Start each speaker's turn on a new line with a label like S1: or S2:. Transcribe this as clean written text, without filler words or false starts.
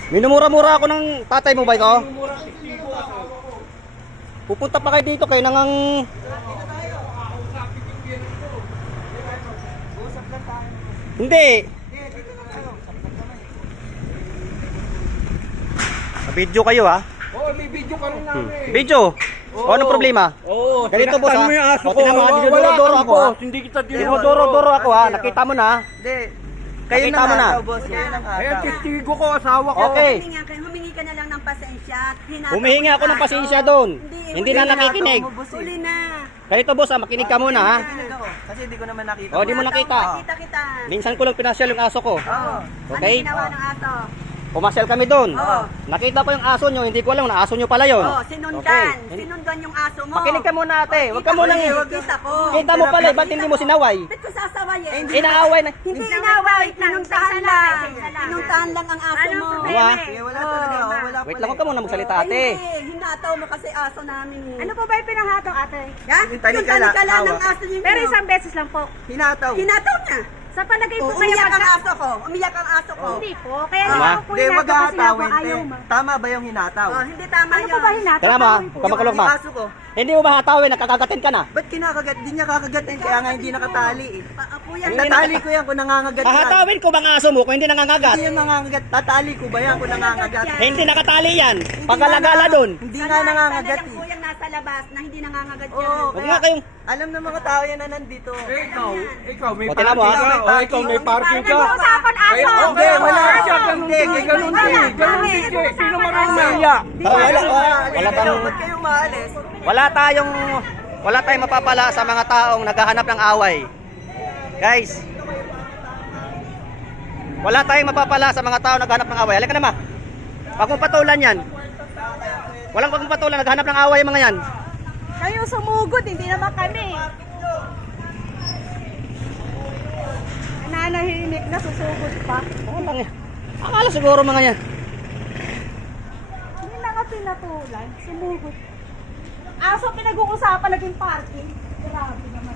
S1: Minumura-mura ako ng tatay mo ba ito? Pupunta pa kayo dito kayo nangang... Hindi. Video kayo ha?
S2: Oo, may video ka rin namin.
S1: Video? O anong problema?
S2: Oo,
S1: Ganito boss ha?
S2: mo yung aso
S1: O
S2: ko.
S1: tinama,
S2: Wala
S1: dinodoro-doro
S2: kang
S1: ako ha?
S2: boss, hindi kita
S1: Dinodoro-doro ako ha? Nakita mo na?
S3: Hindi. Kayo
S1: Nakita
S3: nang
S1: mo na?
S3: hataw, boss. Kayo nang
S2: Ayan,
S3: hataw.
S2: testigo ko, asawa ko.
S1: Okay.
S4: Humingi ka na lang ng pasensya.
S1: Humihingi ako ng pasensya doon. Hindi na nakikinig.
S4: Uli na.
S1: Ganito boss ha, makinig ka muna ha?
S3: Nakikinig ako. Kasi hindi ko naman nakita.
S1: O di mo nakita.
S4: Kita kita.
S1: Minsan ko lang pinasyal yung aso ko.
S3: Oo.
S1: Okay?
S4: Ano ginawa ng aso?
S1: Pumasyal kami doon.
S4: Oo.
S1: Nakita ko yung aso nyo, hindi ko alam na aso nyo pala yun.
S4: Oh, sinundan.
S1: Okay.
S4: Sinundan yung aso mo.
S1: Makinig ka muna ate, huwag ka muna
S4: Kita ko.
S1: Kita mo pala, ba't hindi mo sinaway?
S4: Ba't ko sasawayin?
S1: Inaaway na.
S4: Hindi inaway. Pinuntahan lang. Pinuntahan lang ang aso mo.
S1: Diba?
S3: Sige, wala talaga ako. Wala
S1: Wait
S3: pala
S1: lang, huwag ka muna magsalita ate.
S4: Hindi, hinataw mo kasi aso namin.
S5: Ano po ba yung pinangataw, ate?
S4: Ha?
S3: Yung
S4: Yung
S3: talikala,
S4: talikala ng
S3: hawak.
S4: aso niyo.
S5: Pero isang beses lang po.
S3: Hinataw.
S4: Hinataw niya.
S5: Sa palagay po
S4: Oh,
S5: kaya
S4: umiyak ang
S5: pagka...
S4: aso ko. Umiyak ang aso ko.
S5: Hindi po. Kaya
S1: Tama?
S5: naman po
S3: Hindi,
S5: hinataw
S3: wag
S5: kasi nga po
S3: hatawin, te.
S5: ayaw mo.
S3: Tama ba yung hinataw?
S4: Oh, hindi tama
S5: Ano
S4: yun.
S5: po ba hinataw?
S1: Kaya mo,
S5: Tawin po.
S1: kamakalo
S3: Yung
S1: ma.
S3: aso ko.
S1: Hindi mo ba hatawin, nakakagatin ka na?
S3: Ba't kinakagat? Di niya kakagatin kaya nga hindi nakatali eh.
S4: Kuya,
S3: Tatali ko yan kung nangangagat yan.
S1: Hahatawin ko bang aso mo kung hindi nangangagat?
S3: Hindi yan nangangagat. Tatali ko ba yan kung nangangagat?
S1: Hindi nakatali yan. Pagkalagala doon.
S3: Hindi nga nangangagat
S4: yung
S3: eh.
S4: kuyang nasa labas na hindi nangangagat yan.
S3: Oo,
S1: Huwag nga kayong...
S3: alam ng mga tao yan na nandito.
S2: Ikaw, may
S1: O, tingnan mo,
S2: parking
S1: ha?
S2: ka. O, ikaw, may parking ka.
S5: Nag-uusapan aso.
S3: Hindi, wala.
S2: Siya, ganun
S3: Hindi,
S2: din, ganun din. Ganun din, siya. Sino marunong mahiya?
S1: Wala tayong...
S3: Ba't kayo maalis?
S1: Wala tayong mapapala sa mga taong naghahanap ng away. Guys, wala tayong mapapala sa mga taong naghahanap ng away. Halika na ma. Wag mong patulan yan. Walang wag mong patulan, naghahanap ng away yung mga yan.
S5: Kayo sumugod, hindi naman kami. Nananahimik na susugod pa.
S1: Oo lang yan. Akala siguro mga yan.
S5: Hindi na nga pinatulan. Sumugod. Aso pinag-uusapan naging parking. Grabe naman.